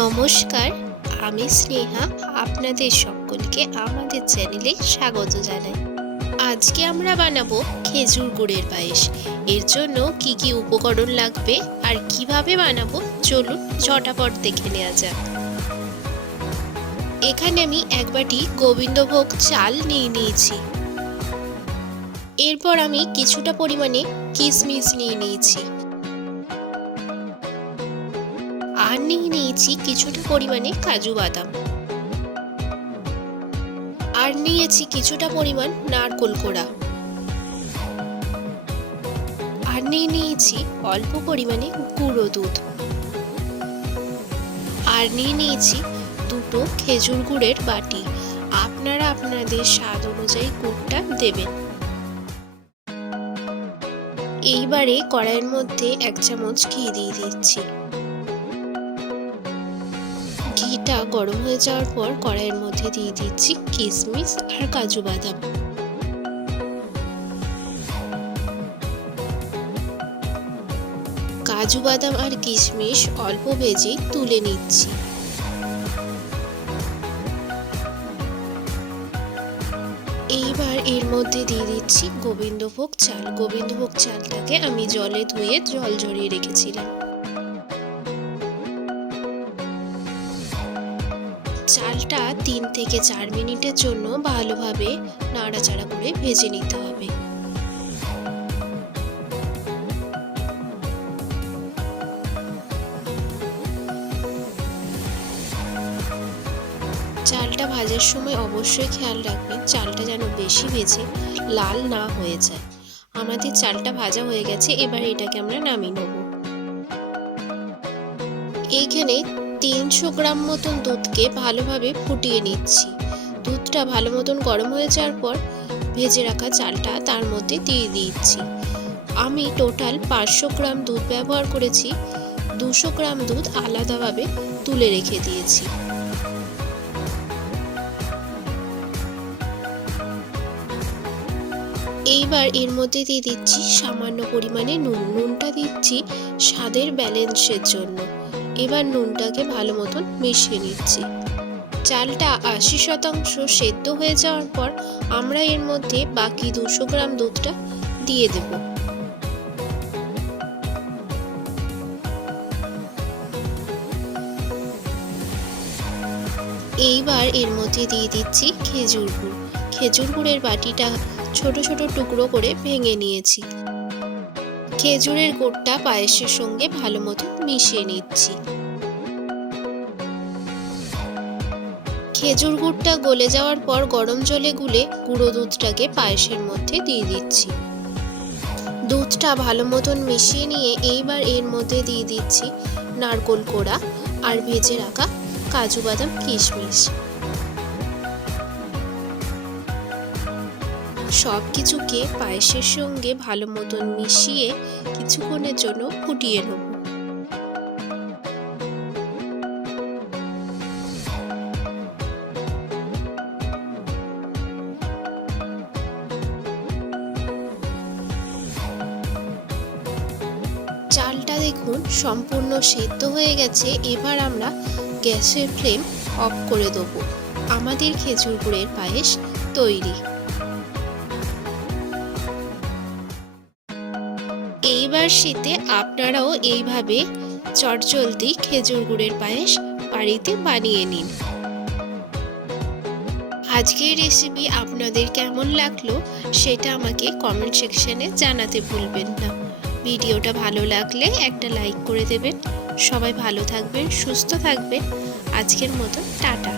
নমস্কার, আমি স্নেহা আপনাদের সকলকে আমাদের চ্যানেলে স্বাগত জানাই। আজকে আমরা বানাবো খেজুর গুড়ের পায়েস। এর জন্য কি কি উপকরণ লাগবে আর কিভাবে বানাবো চলুন ঝটাপট দেখে নেওয়া যাক। এখানে আমি এক বাটি গোবিন্দভোগ চাল নিয়ে নিয়েছি। এরপর আমি কিছুটা পরিমাণে কিশমিশ নিয়ে নিয়েছি। আর নিয়ে নিয়েছি কিছুটা পরিমাণে কাজু বাদাম। আর নিয়েছি কিছুটা পরিমাণ নারকেল কোড়া। আর নিয়ে নিয়েছি অল্প পরিমাণে গুঁড়ো দুধ। আর নিয়ে নিয়েছি দুটো খেজুর গুড়ের বাটি। আপনারা আপনাদের স্বাদ অনুযায়ী গুড়টা দেবেন। এইবারে কড়াইয়ের মধ্যে 1 চামচ ঘি দিয়ে দিচ্ছি। ঘিটা গরম হয়ে যাওয়ার পর কড়াইয়ের মধ্যে দিয়ে দিচ্ছি কিশমিশ আর কাজু বাদাম। কাজু বাদাম আর কিশমিশ অল্প ভেজে তুলে নিচ্ছি। এইবার এর মধ্যে দিয়ে দিচ্ছি গোবিন্দভোগ চাল। গোবিন্দভোগ চালটাকে আমি জলে ধুয়ে জল ঝরিয়ে রেখেছিলাম। চালটা 3 থেকে 4 মিনিটের জন্য ভালোভাবে নাড়াচাড়া করে ভেজে নিতে হবে। চালটা ভাজার সময় অবশ্যই খেয়াল রাখবেন চালটা যেন বেশি ভেজে লাল না হয়ে যায়। আমাদের চালটা ভাজা হয়ে গেছে, এবার এটাকে আমরা নামিয়ে নেব। এইখানে 300 গ্রাম মতন দুধকে ভালোভাবে ফুটিয়ে নিচ্ছি। দুধটা ভালো মতন গরম হয়ে যাওয়ার পর ভেজে রাখা চালটা তার মধ্যে দিয়ে দিচ্ছি। আমি টোটাল 500 গ্রাম দুধ ব্যবহার করেছি। 200 গ্রাম দুধ আলাদাভাবে তুলে রেখে দিয়েছি। এইবার এর মধ্যে দিয়ে দিচ্ছি সামান্য পরিমাণে নুন। নুনটা দিচ্ছি স্বাদের ব্যালেন্সের জন্য। এবার নুনটাকে ভালো মতন মিশিয়ে নিচ্ছি। চালটা 80% সেদ্ধ হয়ে যাওয়ার পর আমরা এর মধ্যে বাকি 200 গ্রাম দুধটা দিয়ে দেব। এইবার এর মধ্যে দিয়ে দিচ্ছি খেজুর গুড়। খেজুর গুড়ের বাটিটা ছোট ছোট টুকরো করে ভেঙে নিয়েছি। খেজুরের গুড়টা পায়েসের সঙ্গে ভালো মতো মিশিয়ে নিচ্ছি। খেজুর গুড়টা গলে যাওয়ার পর গরম জলে গুলে গুঁড়ো দুধটাকে পায়েসের মধ্যে দিয়ে দিচ্ছি। দুধটা ভালো মতন মিশিয়ে নিয়ে এইবার এর মধ্যে দিয়ে দিচ্ছি নারকেল কোড়া আর ভেজে রাখা কাজু বাদাম কিশমিশ। সব কিছুকে পায়েসের সঙ্গে ভালো মতন মিশিয়ে কিছুক্ষণের জন্য ফুটিয়ে নেব। চালটা দেখুন সম্পূর্ণ সেদ্ধ হয়ে গেছে। এবার আমরা গ্যাসের ফ্লেম অফ করে দেবো। আমাদের খেজুর গুড়ের পায়েস তৈরি। এইবার শীতে আপনারাও এইভাবে চটজলদি খেজুর গুড়ের পায়েস বাড়িতে বানিয়ে নিন। আজকের রেসিপি আপনাদের কেমন লাগলো সেটা আমাকে কমেন্ট সেকশনে জানাতে ভুলবেন না। ভিডিওটা ভালো লাগলে একটা লাইক করে দেবেন। সবাই ভালো থাকবেন, সুস্থ থাকবেন। আজকের মতো টাটা।